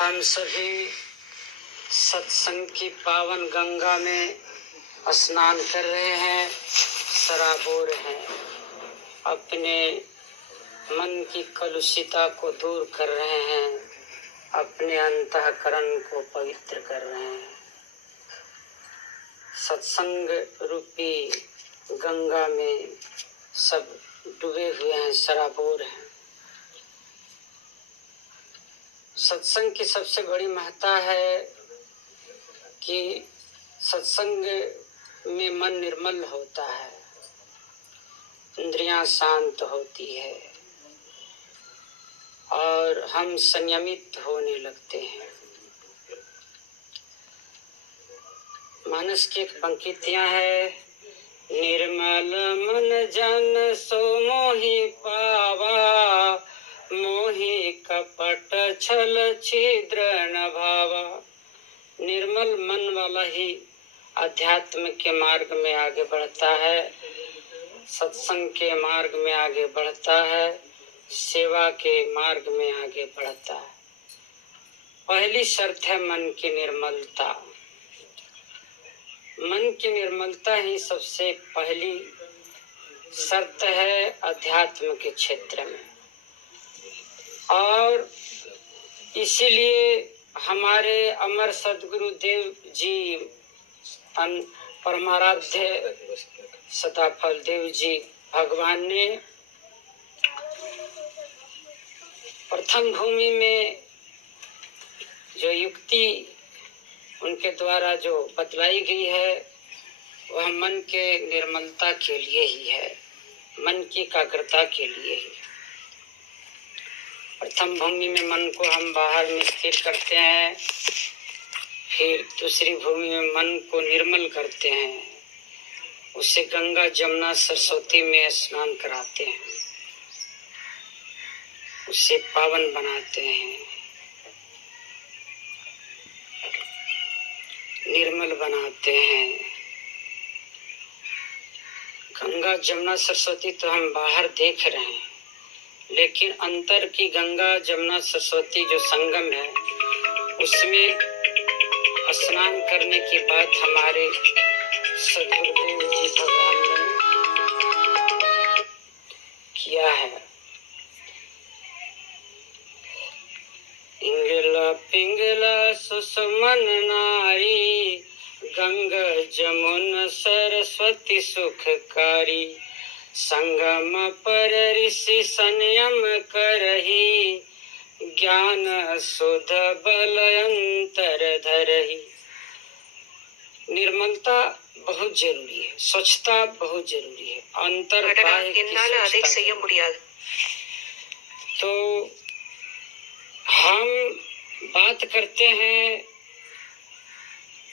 हम सभी सत्संग की पावन गंगा में स्नान कर रहे हैं, सराबोर हैं, अपने मन की कलुषिता को दूर कर रहे हैं, अपने अंतःकरण को पवित्र कर रहे हैं। सत्संग रूपी गंगा में सब डूबे हुए हैं, सराबोर हैं। सत्संग की सबसे बड़ी महत्ता है कि सत्संग में मन निर्मल होता है, इंद्रियां शांत होती है और हम संयमित होने लगते हैं। मानस की एक पंक्तियां है, निर्मल मन जन सो मोहि पावा, मोहि कपट छल छिद्र न भावा। निर्मल मन वाला ही अध्यात्म के मार्ग में आगे बढ़ता है, सत्संग के मार्ग में आगे बढ़ता है, सेवा के मार्ग में आगे बढ़ता है। पहली शर्त है मन की निर्मलता। मन की निर्मलता ही सबसे पहली शर्त है अध्यात्म के क्षेत्र में। और इसीलिए हमारे अमर सदगुरु देव जी, परमाराध्य सदाफल देव जी भगवान ने प्रथम भूमि में जो युक्ति उनके द्वारा जो बतलाई गई है वह मन के निर्मलता के लिए ही है, मन की एकाग्रता के लिए ही। प्रथम भूमि में मन को हम बाहर में स्थिर करते हैं, फिर दूसरी भूमि में मन को निर्मल करते हैं, उसे गंगा जमुना सरस्वती में स्नान कराते हैं, उसे पावन बनाते हैं, निर्मल बनाते हैं। गंगा जमुना सरस्वती तो हम बाहर देख रहे हैं, लेकिन अंतर की गंगा जमुना सरस्वती जो संगम है उसमें स्नान करने के बाद हमारे सदगुरुदेव जी भगवान ने किया है। इंगला पिंगला सुषमन नारी, गंगा जमुन सरस्वती सुखकारी। संगम पर ऋषि संयम करही, ज्ञान सुध बल अंतर धरही। निर्मलता बहुत जरूरी है, स्वच्छता बहुत जरूरी है, अंतर बाह्य की स्वच्छता। तो हम बात करते हैं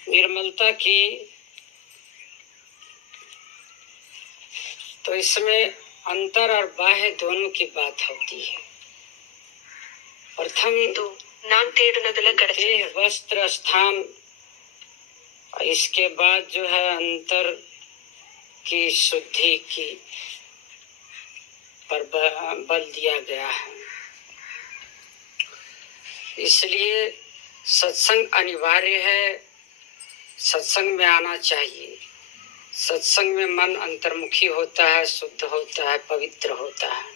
निर्मलता की, तो इसमें अंतर और बाह्य दोनों की बात होती है। प्रथम देह वस्त्र स्थान, इसके बाद जो है अंतर की शुद्धि की पर बल दिया गया है। इसलिए सत्संग अनिवार्य है, सत्संग में आना चाहिए। सत्संग में मन अंतर्मुखी होता है, शुद्ध होता है, पवित्र होता है।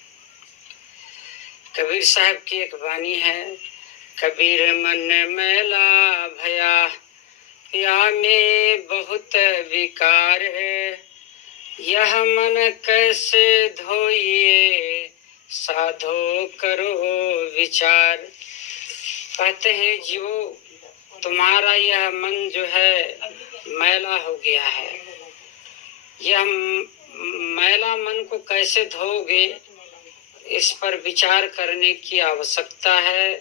कबीर साहब की एक वाणी है, कबीर मन मैला भया, या में बहुत विकार है, यह मन कैसे धोइए, साधो करो विचार। कहते हैं जीवो, तुम्हारा यह मन जो है मैला हो गया है, यह मैला मन को कैसे धोओगे, इस पर विचार करने की आवश्यकता है,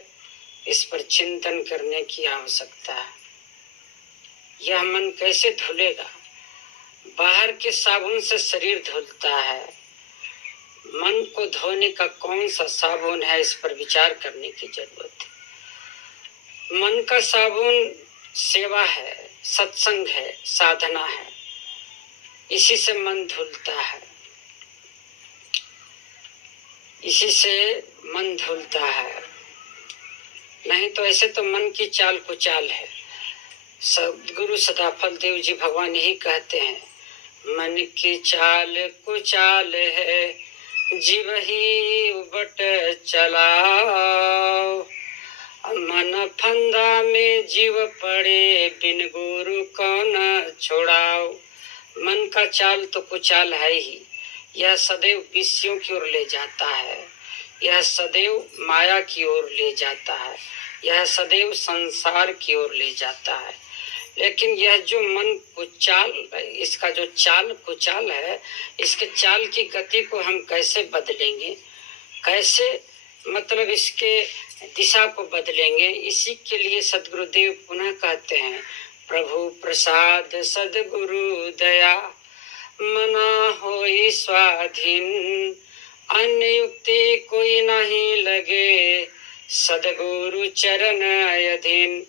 इस पर चिंतन करने की आवश्यकता है। यह मन कैसे धुलेगा? बाहर के साबुन से शरीर धुलता है, मन को धोने का कौन सा साबुन है, इस पर विचार करने की जरूरत है। मन का साबुन सेवा है, सत्संग है, साधना है, इसी से मन धुलता है, इसी से मन धुलता है। नहीं तो ऐसे तो मन की चाल कुचाल है। सदगुरु सदाफल देव जी भगवान यही कहते हैं, मन की चाल कुचाल है, जीव ही उबट चलाओ। मन फंदा में जीव पड़े, बिन गुरु कौन छोड़ाओ। मन का चाल तो कुचाल है ही, यह सदैव विषयों की ओर ले जाता है, यह सदैव माया की ओर ले जाता है, यह सदैव संसार की ओर ले जाता है। लेकिन यह जो मन कुचाल, इसका जो चाल कुचाल है, इसके चाल की गति को हम कैसे बदलेंगे, कैसे मतलब इसके दिशा को बदलेंगे, इसी के लिए सदगुरुदेव पुनः कहते हैं, प्रभु प्रसाद सदगुरु दया, मना होई स्वाधीन। अन्य युक्ति कोई नहीं लगे, सदगुरु चरण अधीन।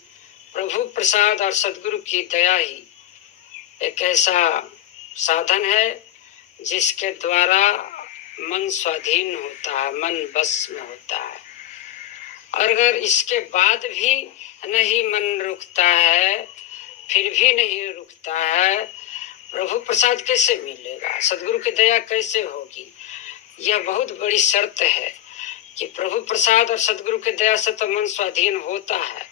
प्रभु प्रसाद और सदगुरु की दया ही एक ऐसा साधन है जिसके द्वारा मन स्वाधीन होता है, मन बस में होता है। और अगर इसके बाद भी नहीं मन रुकता है, फिर भी नहीं रुकता है, प्रभु प्रसाद कैसे मिलेगा, सदगुरु की दया कैसे होगी? यह बहुत बड़ी शर्त है कि प्रभु प्रसाद और सदगुरु की दया से तो मन स्वाधीन होता है,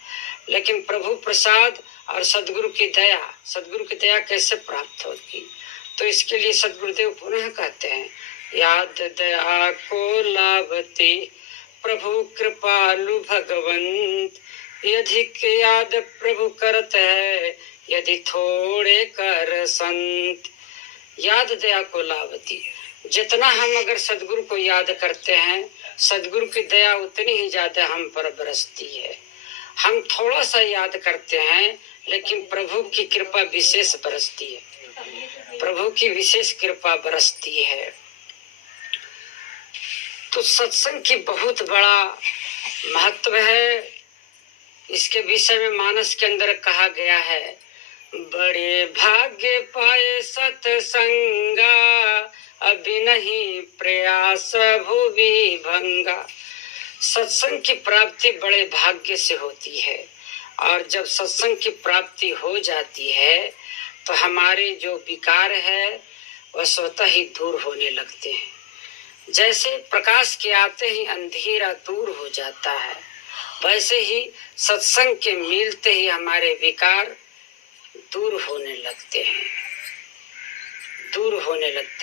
लेकिन प्रभु प्रसाद और सदगुरु की दया कैसे प्राप्त होगी? तो इसके लिए सदगुरुदेव पुनः कहते हैं, याद दया को लाभती प्रभु कृपालु भगवंत, यदि याद प्रभु करत है, यदि थोड़े कर संत। याद दया को लाभती, जितना हम अगर सदगुरु को याद करते हैं, सदगुरु की दया उतनी ही ज्यादा हम पर बरसती है। हम थोड़ा सा याद करते हैं, लेकिन प्रभु की कृपा विशेष बरसती है, प्रभु की विशेष कृपा बरसती है। तो सत्संग की बहुत बड़ा महत्व है। इसके विषय में मानस के अंदर कहा गया है, बड़े भाग्य पाए सत्संगा, अभी नहीं प्रयास भुवि भंगा। सत्संग की प्राप्ति बड़े भाग्य से होती है, और जब सत्संग की प्राप्ति हो जाती है तो हमारे जो विकार है वह स्वतः ही दूर होने लगते हैं। जैसे प्रकाश के आते ही अंधेरा दूर हो जाता है, वैसे ही सत्संग के मिलते ही हमारे विकार दूर होने लगते हैं,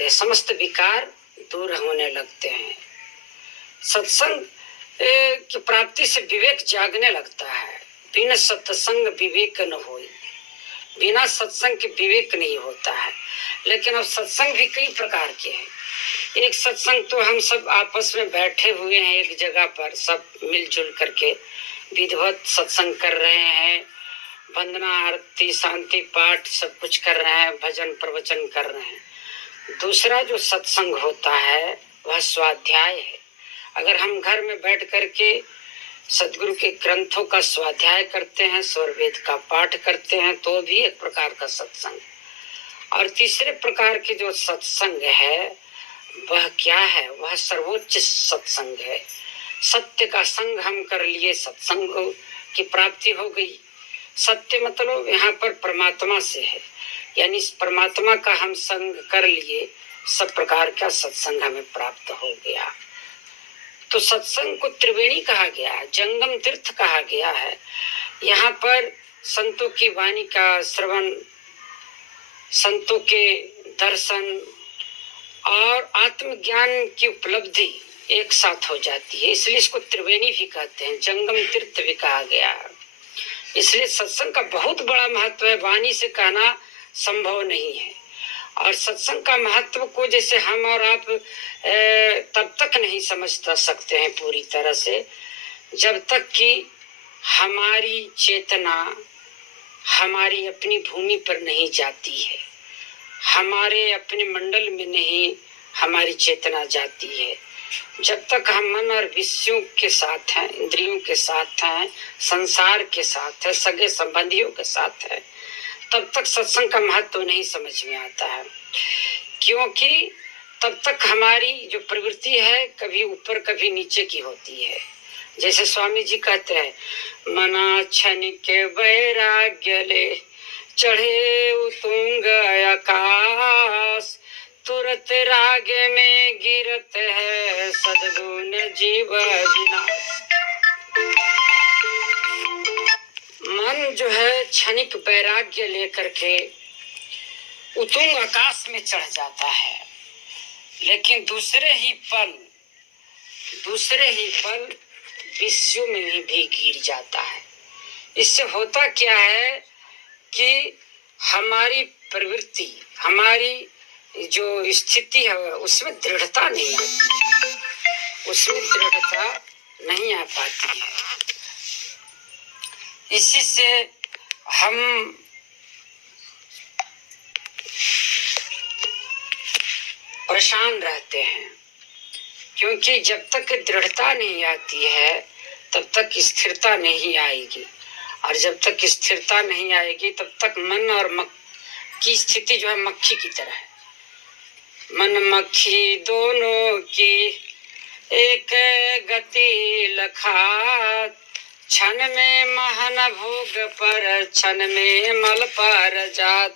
समस्त विकार दूर होने लगते हैं। सत्संग की प्राप्ति से विवेक जागने लगता है। बिना सत्संग विवेक न होई, बिना सत्संग के विवेक नहीं होता है। लेकिन अब सत्संग भी कई प्रकार के हैं। एक सत्संग तो हम सब आपस में बैठे हुए हैं एक जगह पर, सब मिलजुल करके विधिवत सत्संग कर रहे हैं, वंदना आरती शांति पाठ सब कुछ कर रहे हैं, भजन प्रवचन कर रहे हैं। दूसरा जो सत्संग होता है वह स्वाध्याय है। अगर हम घर में बैठ करके सदगुरु के ग्रंथों का स्वाध्याय करते हैं, स्वर वेद का पाठ करते हैं, तो भी एक प्रकार का सत्संग। और तीसरे प्रकार के जो सत्संग है वह क्या है? वह सर्वोच्च सत्संग है। सत्य का संग हम कर लिए, सत्संग की प्राप्ति हो गई। सत्य मतलब यहाँ पर परमात्मा से है, यानी इस परमात्मा का हम संग कर लिए, सब प्रकार का सत्संग हमें प्राप्त हो गया। तो सत्संग को त्रिवेणी कहा गया है, जंगम तीर्थ कहा गया है। यहाँ पर संतों की वाणी का श्रवण, संतों के दर्शन और आत्मज्ञान की उपलब्धि एक साथ हो जाती है, इसलिए इसको त्रिवेणी भी कहते हैं, जंगम तीर्थ भी कहा गया है। इसलिए सत्संग का बहुत बड़ा महत्व है, वाणी से कहना संभव नहीं है। और सत्संग का महत्व को जैसे हम और आप तब तक नहीं समझ सकते हैं पूरी तरह से, जब तक कि हमारी चेतना हमारी अपनी भूमि पर नहीं जाती है, हमारे अपने मंडल में नहीं हमारी चेतना जाती है। जब तक हम मन और विषयों के साथ हैं, इंद्रियों के साथ हैं, संसार के साथ है, सगे संबंधियों के साथ है, तब तक सत्संग का महत्व नहीं समझ में आता है। क्योंकि तब तक हमारी जो प्रवृत्ति है कभी ऊपर कभी नीचे की होती है। जैसे स्वामी जी कहते हैं, मना क्षणिक वैराग्य ले चढ़े उतुंग आकाश, तुरत राग में गिरत है सद्गुण जीव विनाश। मन जो है क्षणिक वैराग्य लेकर के उतुंग आकाश में चढ़ जाता है, लेकिन दूसरे ही पल विश्व में भी गिर जाता है। इससे होता क्या है कि हमारी प्रवृत्ति, हमारी जो स्थिति है उसमें दृढ़ता नहीं आती, उसमें दृढ़ता नहीं आ पाती है। इसी से हम परेशान रहते हैं, क्योंकि जब तक दृढ़ता नहीं आती है तब तक स्थिरता नहीं आएगी, और जब तक स्थिरता नहीं आएगी तब तक मन और की स्थिति जो है मक्खी की तरह है। मन मक्खी दोनों की एक गति लखात, क्षण में महन भोग पर क्षण में मल पर जात।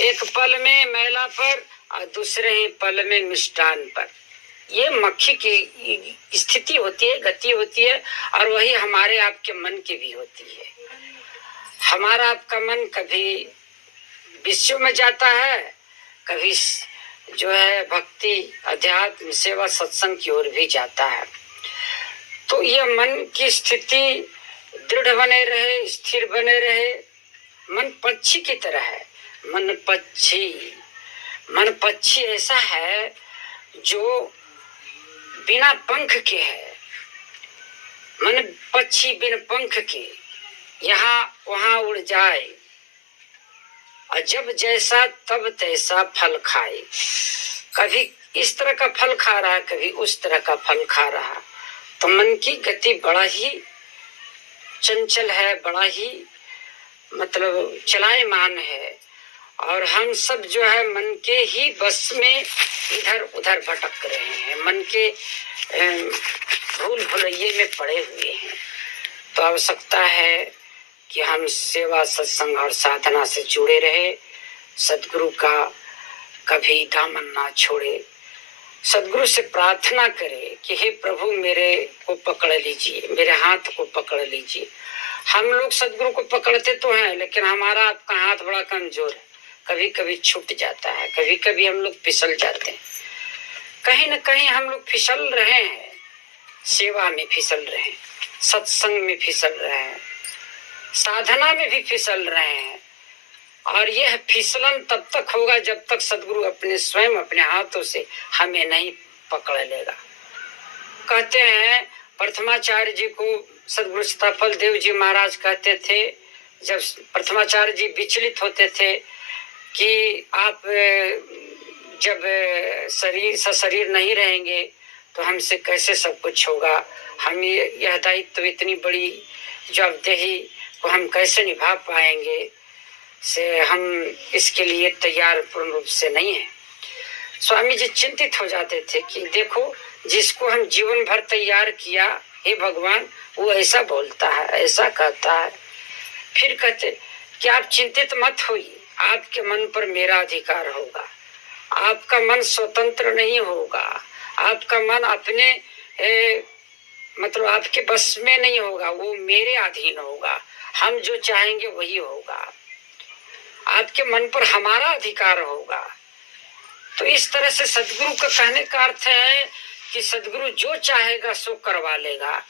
एक पल में मैला पर और दूसरे ही पल में मिष्टान पर। ये मक्खी की स्थिति होती है, गति होती है, और वही हमारे आपके मन की भी होती है। हमारा आपका मन कभी विश्व में जाता है, कभी जो है भक्ति अध्यात्म सेवा सत्संग की ओर भी जाता है। तो ये मन की स्थिति दृढ़ बने रहे, स्थिर बने रहे। मन पक्षी की तरह है। मन पक्षी ऐसा है जो बिना पंख के है। मन पक्षी बिन पंख के यहाँ वहां उड़ जाए, और जब जैसा तब तैसा फल खाए। कभी इस तरह का फल खा रहा है, कभी उस तरह का फल खा रहा। तो मन की गति बड़ा ही चंचल है, बड़ा ही मतलब चलायमान है, और हम सब जो है मन के ही बस में इधर उधर भटक रहे हैं, मन के भूल भुलैये में पड़े हुए हैं। तो आवश्यकता है कि हम सेवा सत्संग और साधना से जुड़े रहे, सदगुरु का कभी दामन ना छोड़े, सदगुरु से प्रार्थना करे कि हे प्रभु मेरे को पकड़ लीजिए, मेरे हाथ को पकड़ लीजिए। हम लोग सदगुरु को पकड़ते तो हैं, लेकिन हमारा आपका हाथ बड़ा कमजोर है, कभी कभी छूट जाता है, कभी कभी हम लोग फिसल जाते हैं। कहीं न कहीं हम लोग फिसल रहे हैं, सेवा में फिसल रहे हैं, सत्संग में फिसल रहे हैं, साधना में भी फिसल रहे हैं। और यह फिसलन तब तक होगा जब तक सदगुरु अपने स्वयं अपने हाथों से हमें नहीं पकड़ लेगा। कहते हैं प्रथमाचार्य जी को सदगुरु सीताफल देव जी महाराज कहते थे, जब प्रथमाचार्य जी विचलित होते थे कि आप जब सशरीर नहीं रहेंगे तो हमसे कैसे सब कुछ होगा, हम यह दायित्व इतनी बड़ी जवाबदेही को हम कैसे निभा पाएंगे, से हम इसके लिए तैयार पूर्ण रूप से नहीं है। स्वामी जी चिंतित हो जाते थे कि देखो जिसको हम जीवन भर तैयार किया, हे भगवान वो ऐसा बोलता है, ऐसा कहता है। फिर कहते कि आप चिंतित मत होइए, आपके मन पर मेरा अधिकार होगा, आपका मन स्वतंत्र नहीं होगा, आपका मन अपने मतलब आपके बस में नहीं होगा, वो मेरे अधीन होगा, हम जो चाहेंगे वही होगा, आपके मन पर हमारा अधिकार होगा। तो इस तरह से सदगुरु का कहने का अर्थ है कि सदगुरु जो चाहेगा सो करवा लेगा,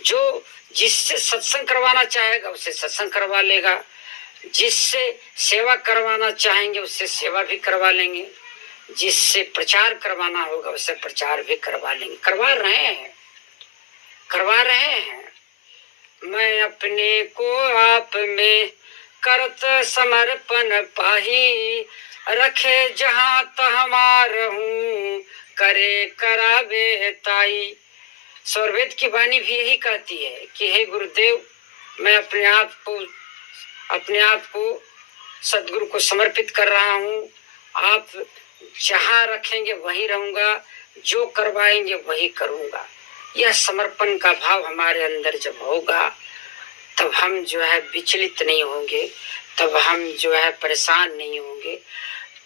जो जिससे सत्संग करवाना चाहेगा उससे सत्संग करवा लेगा, जिससे सेवा करवाना चाहेंगे उससे सेवा भी करवा लेंगे, जिससे प्रचार करवाना होगा उससे प्रचार भी करवा लेंगे। करवा रहे हैं। मैं अपने को आप में करत समर्पण पाही, रखे जहाँ तहाँ मारहूं करे करावे ताई। स्वरवेद की वाणी भी यही कहती है कि हे गुरुदेव मैं अपने आप को सदगुरु को समर्पित कर रहा हूँ, आप जहाँ रखेंगे वहीं रहूंगा, जो करवाएंगे वही करूंगा। यह समर्पण का भाव हमारे अंदर जब होगा तब हम जो है विचलित नहीं होंगे, तब हम जो है परेशान नहीं होंगे,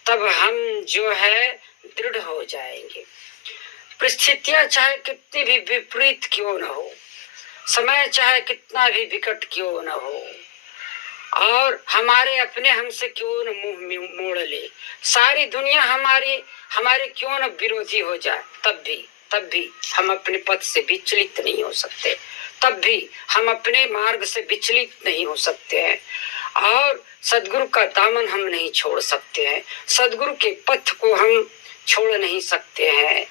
तब हम जो है दृढ़ हो जाएंगे। परिस्थितियां चाहे कितनी भी विपरीत क्यों न हो, समय चाहे कितना भी विकट क्यों न हो, और हमारे अपने हमसे क्यों न मुंह मोड़ ले, सारी दुनिया हमारे क्यों न विरोधी हो जाए, तब भी हम अपने पथ से विचलित नहीं हो सकते, तब भी हम अपने मार्ग से विचलित नहीं हो सकते हैं, और सदगुरु का दामन हम नहीं छोड़ सकते हैं, सदगुरु के पथ को हम छोड़ नहीं सकते हैं,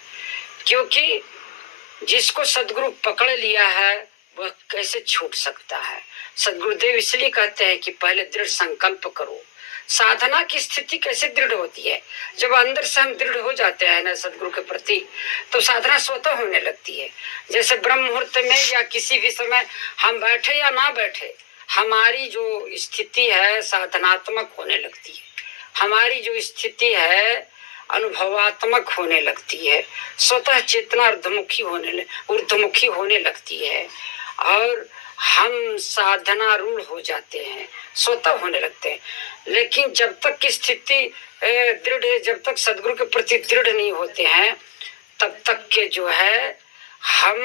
क्योंकि जिसको सदगुरु पकड़ लिया है वह कैसे छूट सकता है। सदगुरुदेव इसलिए कहते हैं कि पहले दृढ़ संकल्प करो। साधना की स्थिति कैसे दृढ़ होती है? जब अंदर से हम दृढ़ हो जाते हैं ना सदगुरु के प्रति, तो साधना स्वतः होने लगती है। जैसे ब्रह्म मुहूर्त में या किसी भी समय हम बैठे या ना बैठे, हमारी जो स्थिति है साधनात्मक होने लगती है, हमारी जो स्थिति है अनुभवात्मक होने लगती है, स्वतः चेतना ऊर्ध्वमुखी होने लगती है, और हम साधना रूढ़ हो जाते हैं, स्वतः होने लगते हैं। लेकिन जब तक की स्थिति दृढ़, जब तक सदगुरु के प्रति दृढ़ नहीं होते हैं, तब तक के जो है हम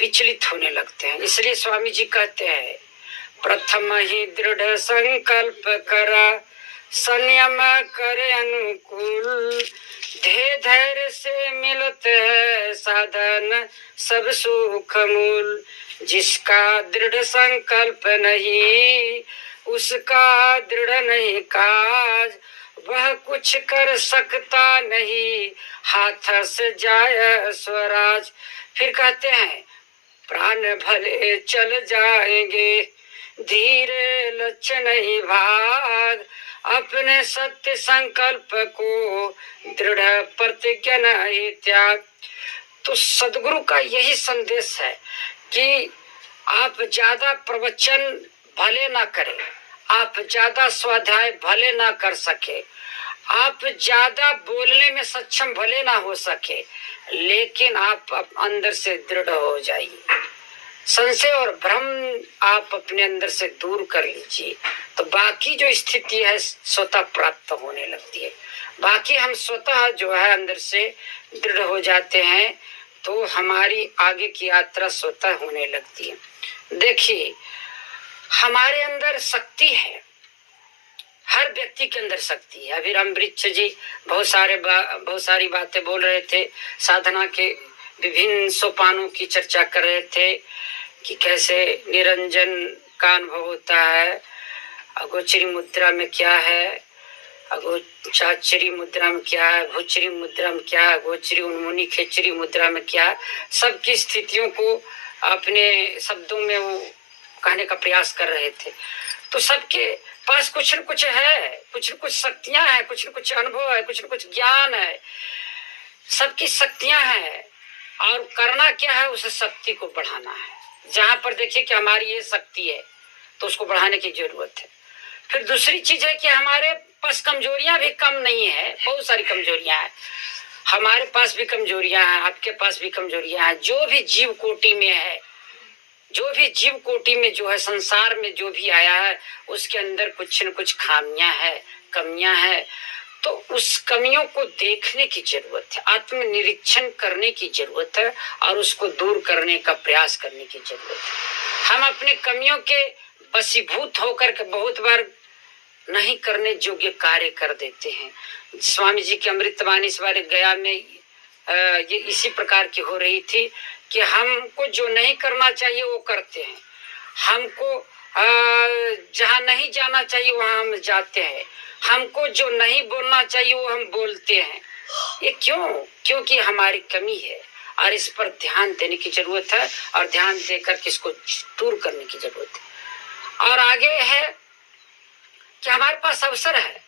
विचलित होने लगते हैं। इसलिए स्वामी जी कहते हैं, प्रथम ही दृढ़ संकल्प करा, संयम करे अनुकूल, धैर्य से मिलत है साधन सब सुख मूल, जिसका दृढ़ संकल्प नहीं उसका दृढ़ नहीं काज, वह कुछ कर सकता नहीं हाथ से जाए स्वराज। फिर कहते हैं, प्राण भले चल जाएंगे धीरे लक्ष्य नहीं भाग, अपने सत्य संकल्प को दृढ़ प्रतिज्ञा नहीं त्याग। तो सदगुरु का यही संदेश है कि आप ज्यादा प्रवचन भले ना करें, आप ज्यादा स्वाध्याय भले ना कर सके, आप ज्यादा बोलने में सक्षम भले ना हो सके, लेकिन आप अंदर से दृढ़ हो जाइए। संशय और भ्रम आप अपने अंदर से दूर कर लीजिए, तो बाकी जो स्थिति है स्वतः प्राप्त होने लगती है। बाकी हम स्वतः जो है अंदर से दृढ़ हो जाते हैं, तो हमारी आगे की यात्रा स्वतः होने लगती है। देखिए, हमारे अंदर शक्ति है, हर व्यक्ति के अंदर शक्ति है। अभी रामवृक्ष जी बहुत सारी बातें बोल रहे थे, साधना के विभिन्न सोपानों की चर्चा कर रहे थे कि कैसे निरंजन का अनुभव होता है, अगोचरी मुद्रा में क्या है, अगोचरी मुद्रा में क्या है, भूचरी मुद्रा में क्या है, गोचरी उन्मुनी खेचरी मुद्रा में क्या है। सबकी स्थितियों को अपने शब्दों में वो कहने का प्रयास कर रहे थे। तो सबके पास कुछ न कुछ है, कुछ न कुछ शक्तियां हैं, कुछ न कुछ अनुभव है, कुछ न कुछ ज्ञान है, सबकी शक्तियां हैं, और करना क्या है, उस शक्ति को बढ़ाना है। जहां पर देखिए कि हमारी ये शक्ति है तो उसको बढ़ाने की जरूरत है। फिर दूसरी चीज है कि हमारे पास कमजोरियां भी कम नहीं है, बहुत सारी कमजोरियां हैं, हमारे पास भी कमजोरियां हैं, आपके पास भी कमजोरियां हैं। जो भी जीव कोटि में है, जो भी जीव कोटि में जो है, संसार में जो भी आया है, उसके अंदर कुछ न कुछ खामियां है, कमियां है। तो उस कमियों को देखने की जरूरत है, आत्मनिरीक्षण करने की जरूरत है, और उसको दूर करने का प्रयास करने की जरूरत है। हम अपने कमियों के वशीभूत होकर के बहुत बार नहीं करने योग्य कार्य कर देते हैं। स्वामी जी की अमृतवाणी इस बार गया में ये इसी प्रकार की हो रही थी कि हमको जो नहीं करना चाहिए वो करते हैं, हमको जहाँ नहीं जाना चाहिए वहां हम जाते हैं, हमको जो नहीं बोलना चाहिए वो हम बोलते हैं। ये क्यों? क्योंकि हमारी कमी है, और इस पर ध्यान देने की जरूरत है, और ध्यान देकर के इसको दूर करने की जरूरत है। और आगे है कि हमारे पास अवसर है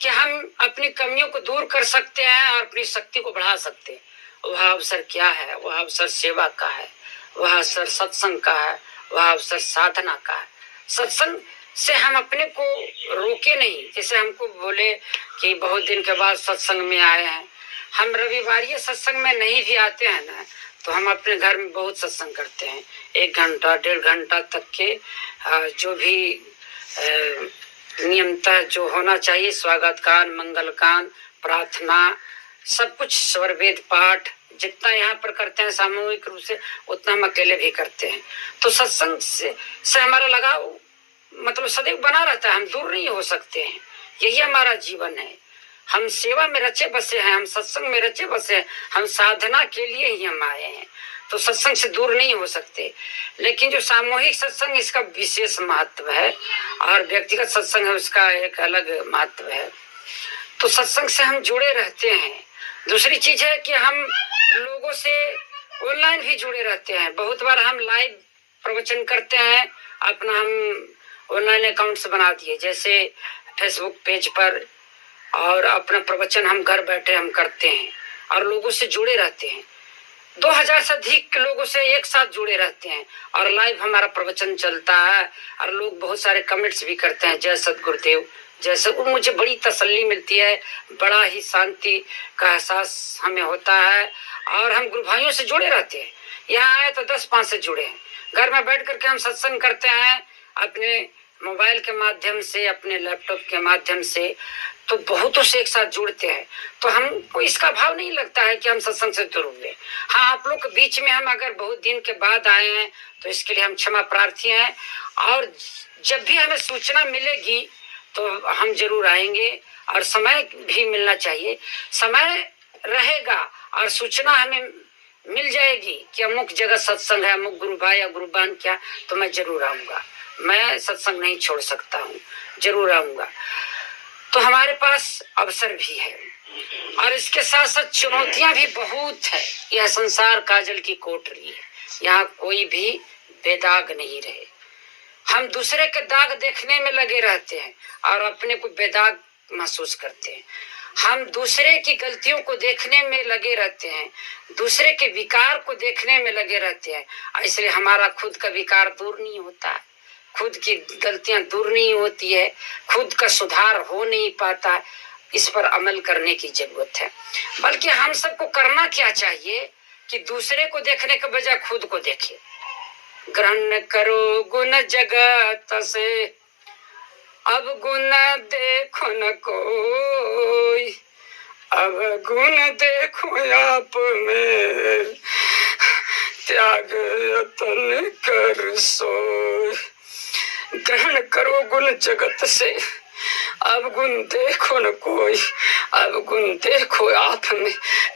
कि हम अपनी कमियों को दूर कर सकते हैं और अपनी शक्ति को बढ़ा सकते हैं। वह अवसर क्या है? वह अवसर सेवा का है, वह अवसर सत्संग का है, वह अवसर साधना का है। सत्संग से हम अपने को रोके नहीं, जैसे हमको बोले कि बहुत दिन के बाद सत्संग में आए हैं, हम रविवारी सत्संग में नहीं भी आते हैं ना, तो हम अपने घर में बहुत सत्संग करते हैं, 1 घंटा 1.5 घंटा तक के जो भी नियमतः जो होना चाहिए, स्वागत गान, मंगल गान, प्रार्थना, सब कुछ, स्वर वेद पाठ जितना यहाँ पर करते हैं सामूहिक रूप से, उतना हम अकेले भी करते हैं। तो सत्संग से हमारा लगाव मतलब सदैव बना रहता है, हम दूर नहीं हो सकते हैं। यही हमारा जीवन है। हम सेवा में रचे बसे हैं, हम सत्संग में रचे बसे हैं, हम साधना के लिए ही हम आए हैं, तो सत्संग से दूर नहीं हो सकते। लेकिन जो सामूहिक सत्संग, इसका विशेष महत्व है, और व्यक्तिगत सत्संग है उसका एक अलग महत्व है। तो सत्संग से हम जुड़े रहते हैं। दूसरी चीज है कि हम लोगों से ऑनलाइन भी जुड़े रहते हैं। बहुत बार हम लाइव प्रवचन करते हैं, अपना हम ऑनलाइन अकाउंट्स बना दिए, जैसे फेसबुक पेज पर, और अपना प्रवचन हम घर बैठे हम करते हैं और लोगों से जुड़े रहते हैं। 2000 से अधिक लोगों से एक साथ जुड़े रहते हैं और लाइव हमारा प्रवचन चलता है, और लोग बहुत सारे कमेंट्स भी करते हैं, जय सद्गुरुदेव जैसे। वो मुझे बड़ी तसल्ली मिलती है, बड़ा ही शांति का एहसास हमें होता है, और हम गुरु भाइयों से जुड़े रहते हैं। यहाँ आए तो 10-5 से जुड़े हैं। घर में बैठ करके हम सत्संग करते हैं अपने मोबाइल के माध्यम से, अपने लैपटॉप के माध्यम से, तो बहुतों से एक साथ जुड़ते हैं। तो हमको इसका भाव नहीं लगता है कि हम सत्संग से दूर हुए। हाँ, आप लोग के बीच में हम अगर बहुत दिन के बाद आए हैं तो इसके लिए हम क्षमा प्रार्थी हैं, और जब भी हमें सूचना मिलेगी तो हम जरूर आएंगे, और समय भी मिलना चाहिए। समय रहेगा और सूचना हमें मिल जाएगी कि अमुक जगह सत्संग है, अमुक गुरु भाई या गुरुबान क्या, तो मैं जरूर आऊंगा। मैं सत्संग नहीं छोड़ सकता हूँ, जरूर आऊंगा। तो हमारे पास अवसर भी है, और इसके साथ साथ चुनौतियां भी बहुत है। यह संसार काजल की कोठरी है, यहाँ कोई भी बेदाग नहीं रहे। हम दूसरे के दाग देखने में लगे रहते हैं और अपने को बेदाग महसूस करते हैं। हम दूसरे की गलतियों को देखने में लगे रहते हैं, दूसरे के विकार को देखने में लगे रहते हैं, इसलिए हमारा खुद का विकार दूर नहीं होता, खुद की गलतियां दूर नहीं होती है, खुद का सुधार हो नहीं पाता। इस पर अमल करने की जरूरत है। बल्कि हम सबको करना क्या चाहिए कि दूसरे को देखने के बजाय खुद को देखे। ग्रहण करो गुण जगत से, अब गुण देखो न कोई, अब गुण देखो आप में, त्याग यतन कर सोई। ग्रहण करो गुण जगत से, अब गुण देखो न कोई, अब गुण देखो आप में,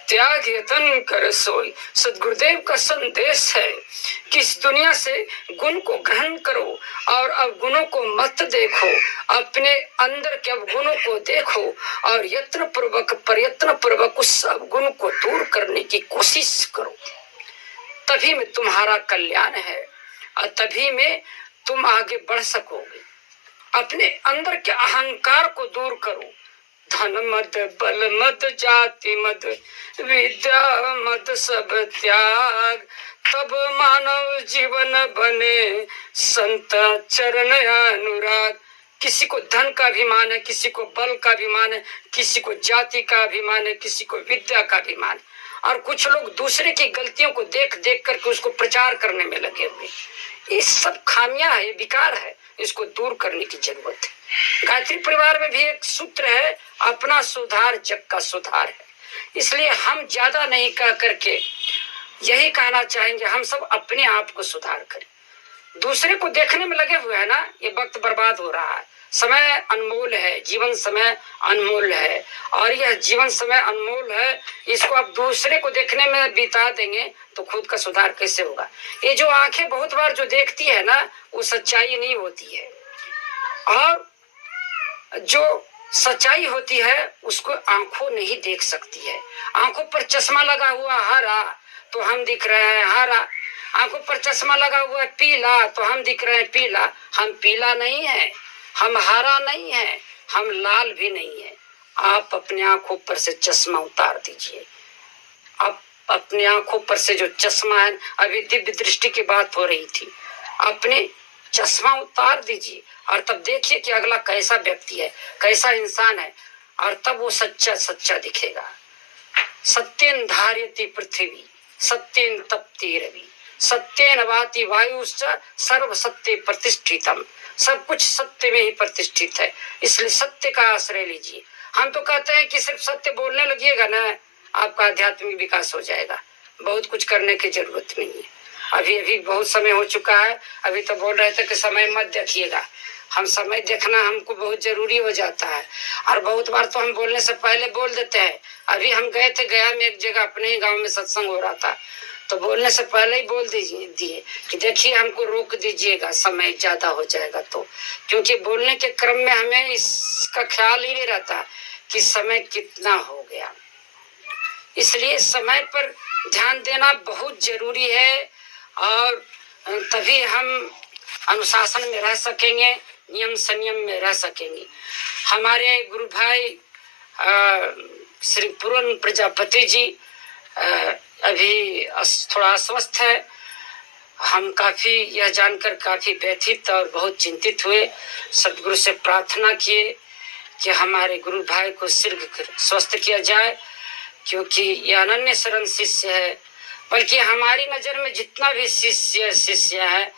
त्याग यतन कर सोई। सद्गुरुदेव का संदेश है कि इस दुनिया से गुण को ग्रहण करो और अवगुणों को मत देखो, अपने अंदर के अवगुणों को देखो और यत्न पूर्वक प्रयत्न पूर्वक उस अवगुण को दूर करने की कोशिश करो। तभी में तुम्हारा कल्याण है और तभी में तुम आगे बढ़ सकोगे। अपने अंदर के अहंकार को दूर करो। धन मद, बल मद, जाति मद, विद्या मद सब त्याग, तब मानव जीवन बने संत चरण अनुराग। किसी को धन का अभिमान है, किसी को बल का अभिमान है, किसी को जाति का अभिमान है, किसी को विद्या का अभिमान है, और कुछ लोग दूसरे की गलतियों को देख देख करके उसको प्रचार करने में लगे हुए। ये सब खामियां है, विकार है, इसको दूर करने की जरूरत है। गायत्री परिवार में भी एक सूत्र है, अपना सुधार जग का सुधार है। इसलिए हम ज्यादा नहीं कह करके यही कहना चाहेंगे, हम सब अपने आप को सुधार करें। दूसरे को देखने में लगे हुए हैं ना, ये वक्त बर्बाद हो रहा है। समय अनमोल है, जीवन समय अनमोल है, और यह जीवन समय अनमोल है, इसको आप दूसरे को देखने में बिता देंगे तो खुद का सुधार कैसे होगा। ये जो आंखें बहुत बार जो देखती है ना, वो सच्चाई नहीं होती है, और जो सच्चाई होती है उसको आंखों नहीं देख सकती है। आंखों पर चश्मा लगा हुआ हरा तो हम दिख रहे हैं हरा, आंखों पर चश्मा लगा हुआ है पीला तो हम दिख रहे हैं पीला। हम पीला नहीं है, हम हरा नहीं है, हम लाल भी नहीं है। आप अपने आंखों पर से चश्मा उतार दीजिए। आप अपने आंखों पर से जो चश्मा है, अभी दिव्य दृष्टि की बात हो रही थी, अपने चश्मा उतार दीजिए और तब देखिए कि अगला कैसा व्यक्ति है, कैसा इंसान है, और तब वो सच्चा सच्चा दिखेगा। सत्येन धार्यति पृथ्वी, सत्येन तपति रवि, सत्येन वाति वायुश्च सर्व सत्य प्रतिष्ठितम। सब कुछ सत्य में ही प्रतिष्ठित है, इसलिए सत्य का आश्रय लीजिए। हम तो कहते हैं कि सिर्फ सत्य बोलने लगिएगा ना, आपका आध्यात्मिक विकास हो जाएगा, बहुत कुछ करने की जरूरत नहीं है। अभी बहुत समय हो चुका है, अभी तो बोल रहे थे कि समय मत देखिएगा। हम समय देखना हमको बहुत जरूरी हो जाता है, और बहुत बार तो हम बोलने से पहले बोल देते हैं। अभी हम गए थे गया में एक जगह, अपने ही गांव में सत्संग हो रहा था, तो बोलने से पहले ही बोल दिए कि देखिए हमको रोक दीजिएगा, समय ज्यादा हो जाएगा। तो क्योंकि बोलने के क्रम में हमें इसका ख्याल ही नहीं रहता कि समय कितना हो गया, इसलिए समय पर ध्यान देना बहुत जरूरी है, और तभी हम अनुशासन में रह सकेंगे, नियम संयम में रह सकेंगे। हमारे गुरु भाई श्री पूरन प्रजापति जी अभी थोड़ा अस्वस्थ है। हम काफी यह जानकर काफी व्यथित और बहुत चिंतित हुए, सदगुरु से प्रार्थना किए कि हमारे गुरु भाई को शीघ्र स्वस्थ किया जाए, क्योंकि यह अनन्य शरण शिष्य है। बल्कि हमारी नजर में जितना भी शिष्य है,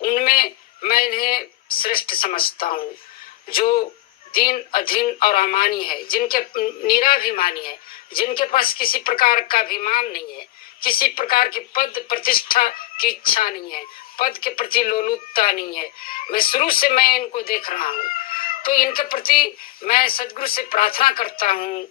उनमें मैं इन्हें श्रेष्ठ समझता हूँ, जो दीन अधीन और अमानी है, जिनके निराभिमानी है, जिनके पास किसी प्रकार का अभिमान नहीं है, किसी प्रकार की पद प्रतिष्ठा की इच्छा नहीं है, पद के प्रति लोलुपता नहीं है। मैं शुरू से मैं इनको देख रहा हूँ, तो इनके प्रति मैं सदगुरु से प्रार्थना करता हूँ,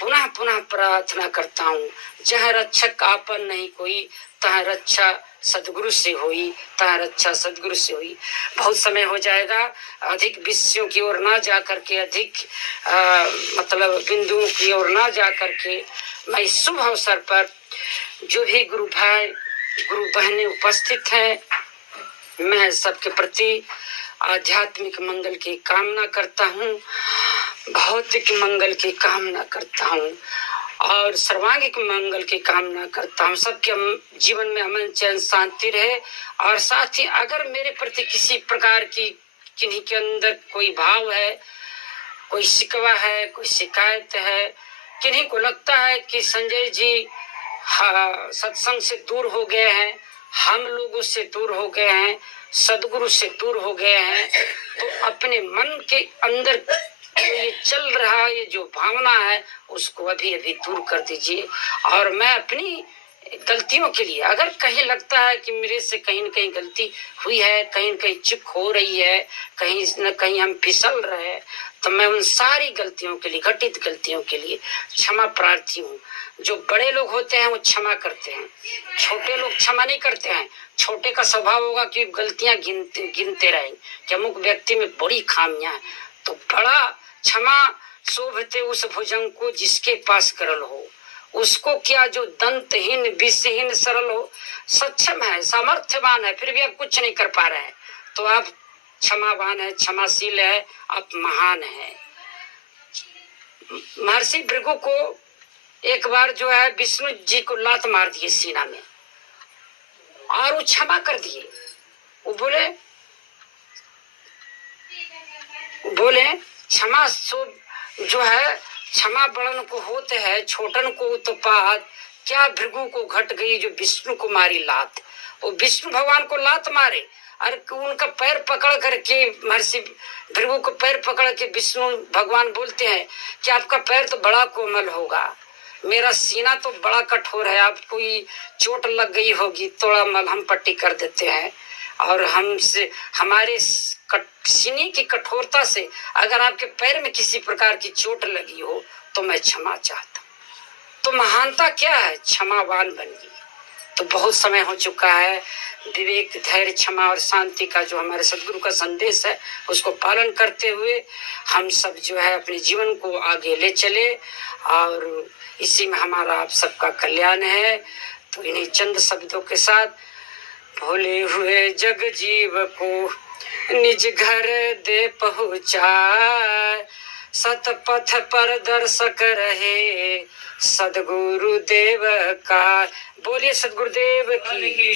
पुनः पुनः प्रार्थना करता हूँ। जह रक्षक आपन नहीं कोई, तह रक्षा सदगुरु से हुई, तह रक्षा सदगुरु से हुई। बहुत समय हो जाएगा, अधिक विषयों की ओर ना जा करके, अधिक मतलब बिंदुओं की ओर ना जा करके, मैं इस शुभ अवसर पर जो भी गुरु भाई गुरु बहनें उपस्थित हैं, मैं सबके प्रति आध्यात्मिक मंगल की कामना करता हूँ, भौतिक मंगल की कामना करता हूँ, और सर्वांगिक मंगल की कामना करता हूँ। सबके जीवन में अमन चैन शांति रहे, और साथ ही अगर मेरे प्रति किसी प्रकार की किन्हीं के अंदर कोई भाव है, कोई शिकवा है, कोई शिकायत है, किन्हीं को लगता है कि संजय जी सत्संग से दूर हो गए हैं, हम लोगों से दूर हो गए हैं, सदगुरु से दूर हो गए हैं, तो अपने मन के अंदर ये चल रहा ये जो भावना है उसको अभी अभी दूर कर दीजिए। और मैं अपनी गलतियों के लिए, अगर कहीं लगता है कि मेरे से कहीं न कहीं गलती हुई है, कहीं न कहीं चूक हो रही है, कहीं न कहीं हम फिसल रहे हैं, तो मैं उन सारी गलतियों के लिए, घटित गलतियों के लिए क्षमा प्रार्थी हूँ। जो बड़े लोग होते हैं वो क्षमा करते हैं, छोटे लोग क्षमा नहीं करते हैं। छोटे का स्वभाव होगा कि गलतियां गिनते रहेंगे कि अमुक व्यक्ति में बड़ी खामियां है, तो बड़ा क्षमा शोभते उस भुजंग को जिसके पास करल हो, उसको क्या जो दंतहीन विषहीन सरल हो। सक्षम है, सामर्थ्यवान है, फिर भी आप कुछ नहीं कर पा रहे हैं, तो आप क्षमावान है, क्षमाशील है, आप महान है। महर्षि भृगु को एक बार जो है विष्णु जी को लात मार दिए सीना में, और वो क्षमा कर दिए। वो बोले क्षमा जो है, क्षमा बड़न को होते है, छोटन को उत्पात, क्या भृगु को घट गई जो विष्णु को मारी लात। वो विष्णु भगवान को लात मारे, और उनका पैर पकड़ करके, महर्षि भृगु को पैर पकड़ के विष्णु भगवान बोलते हैं कि आपका पैर तो बड़ा कोमल होगा, मेरा सीना तो बड़ा कठोर है, आपको कोई चोट लग गई होगी, थोड़ा मलहम पट्टी कर देते हैं, और हमसे हमारे सीने की कठोरता से अगर आपके पैर में किसी प्रकार की चोट लगी हो तो मैं क्षमा चाहता हूँ। तो महानता क्या है? क्षमावान बनिए। तो बहुत समय हो चुका है, विवेक, धैर्य, क्षमा और शांति का जो हमारे सदगुरु का संदेश है उसको पालन करते हुए हम सब जो है अपने जीवन को आगे ले चले, और इसी में हमारा आप सबका कल्याण है। तो इन्हीं चंद शब्दों के साथ, भोले हुए जग जीव को निज घर दे पहुँचाए, सतपथ पर दर्शक रहे सदगुरु देव का। बोलिए सदगुरुदेव की।